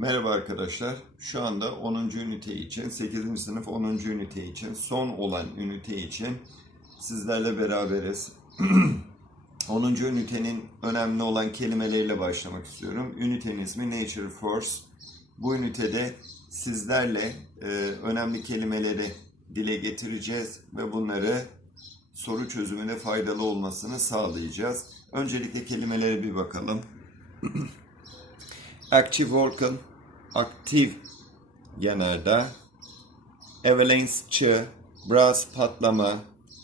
Merhaba arkadaşlar. Şu anda 10. ünite için, 8. sınıf 10. ünite için, son olan ünite için sizlerle beraberiz. 10. ünitenin önemli olan kelimeleriyle başlamak istiyorum. Ünitenin ismi Nature Force. Bu ünitede sizlerle e, önemli kelimeleri dile getireceğiz ve bunları soru çözümüne faydalı olmasını sağlayacağız. Öncelikle kelimelere bir bakalım. Active volcan, aktif yanardağ. Avalanche brass patlama,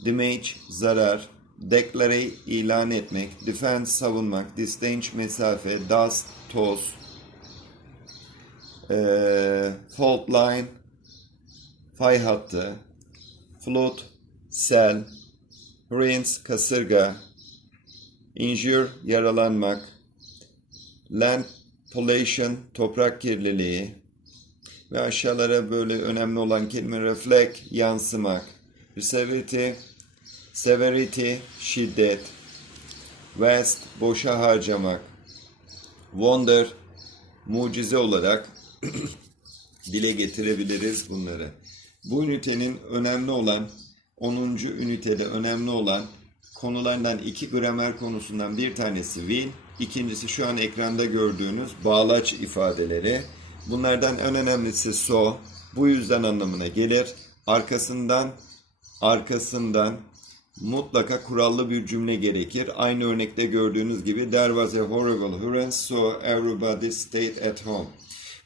damage zarar, declare ilan etmek, defense savunmak, distance mesafe, dust toz, eee, fault line fay hattı, flood sel, rains kasırga, injure yaralanmak, land pollution toprak kirliliği ve aşağılara böyle önemli olan kelime reflect yansımak, severity severity şiddet, waste boşa harcamak, wonder mucize olarak dile getirebiliriz bunları. Bu ünitenin önemli olan 10. ünitede önemli olan konulardan iki gramer konusundan bir tanesi will, ikincisi şu an ekranda gördüğünüz bağlaç ifadeleri. Bunlardan en önemlisi so, bu yüzden anlamına gelir. Arkasından arkasından mutlaka kurallı bir cümle gerekir. Aynı örnekte gördüğünüz gibi there was a horrible hurricane so everybody stayed at home.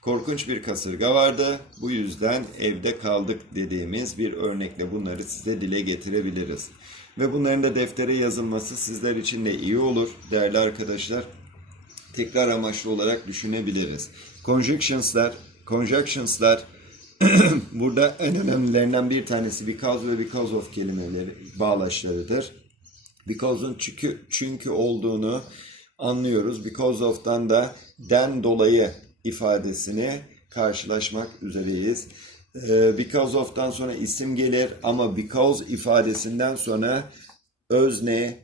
Korkunç bir kasırga vardı. Bu yüzden evde kaldık dediğimiz bir örnekle bunları size dile getirebiliriz. Ve bunların da deftere yazılması sizler için de iyi olur değerli arkadaşlar. Tekrar amaçlı olarak düşünebiliriz. Conjunctions'lar, conjunctions'lar burada en önemlilerinden bir tanesi because ve because of kelimeleri, bağlaçlarıdır. Because'un çünkü, çünkü olduğunu anlıyoruz. Because of'tan da den dolayı ifadesini karşılaşmak üzereyiz. Ee, because of'tan sonra isim gelir ama because ifadesinden sonra özne,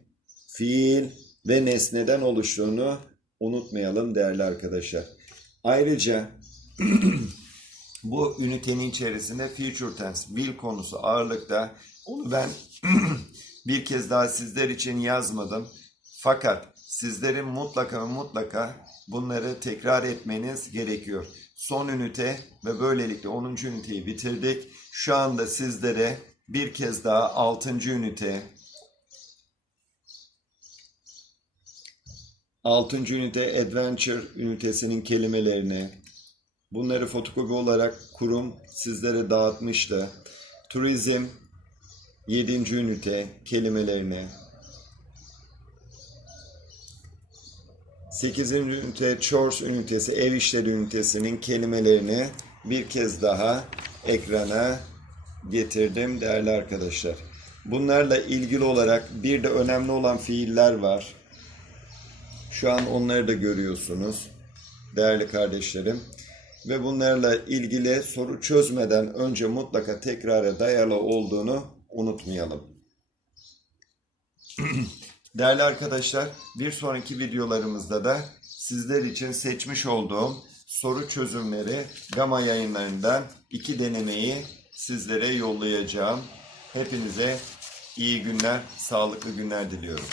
fiil ve nesneden oluştuğunu unutmayalım değerli arkadaşlar. Ayrıca bu ünitenin içerisinde future tense, will konusu ağırlıkta. Onu ben bir kez daha sizler için yazmadım. Fakat sizlerin mutlaka mutlaka bunları tekrar etmeniz gerekiyor. Son ünite ve böylelikle 10. üniteyi bitirdik. Şu anda sizlere bir kez daha 6. ünite, 6. ünite Adventure ünitesinin kelimelerini, bunları fotokopi olarak kurum sizlere dağıtmıştı. Turizm 7. ünite kelimelerini, 8. ünite Chores ünitesi, ev işleri ünitesinin kelimelerini bir kez daha ekrana getirdim değerli arkadaşlar. Bunlarla ilgili olarak bir de önemli olan fiiller var. Şu an onları da görüyorsunuz değerli kardeşlerim. Ve bunlarla ilgili soru çözmeden önce mutlaka tekrara dayalı olduğunu unutmayalım. Değerli arkadaşlar, bir sonraki videolarımızda da sizler için seçmiş olduğum soru çözümleri Gama yayınlarından iki denemeyi sizlere yollayacağım. Hepinize iyi günler, sağlıklı günler diliyorum.